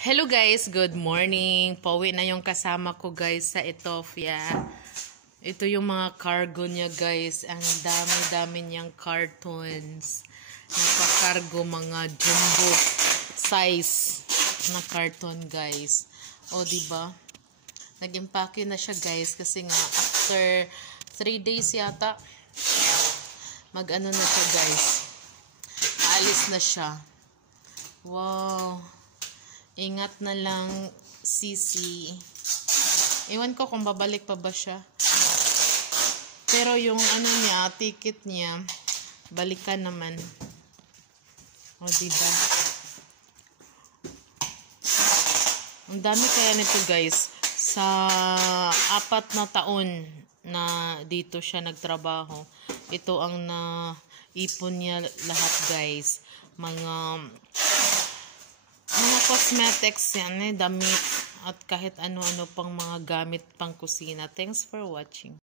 Hello guys, good morning. Pauwi na yung kasama ko guys sa Ethiopia. Ito yung mga cargo niya guys. Ang dami-dami niyang cartons. Nakakargo mga jumbo size na carton guys. O diba? Nag-impake na siya guys kasi nga after 3 days yata mag-ano na siya guys. Aalis na siya. Wow. Ingat na lang, Sisi. Iwan ko kung babalik pa ba siya. Pero yung ano niya, ticket niya, balikan naman. O, diba? Ang dami kaya nito, guys. Sa 4 na taon na dito siya nagtrabaho, ito ang naipon niya lahat, guys. Mga cosmetics yan, damit, at kahit ano-ano pang mga gamit pang kusina. Thanks for watching.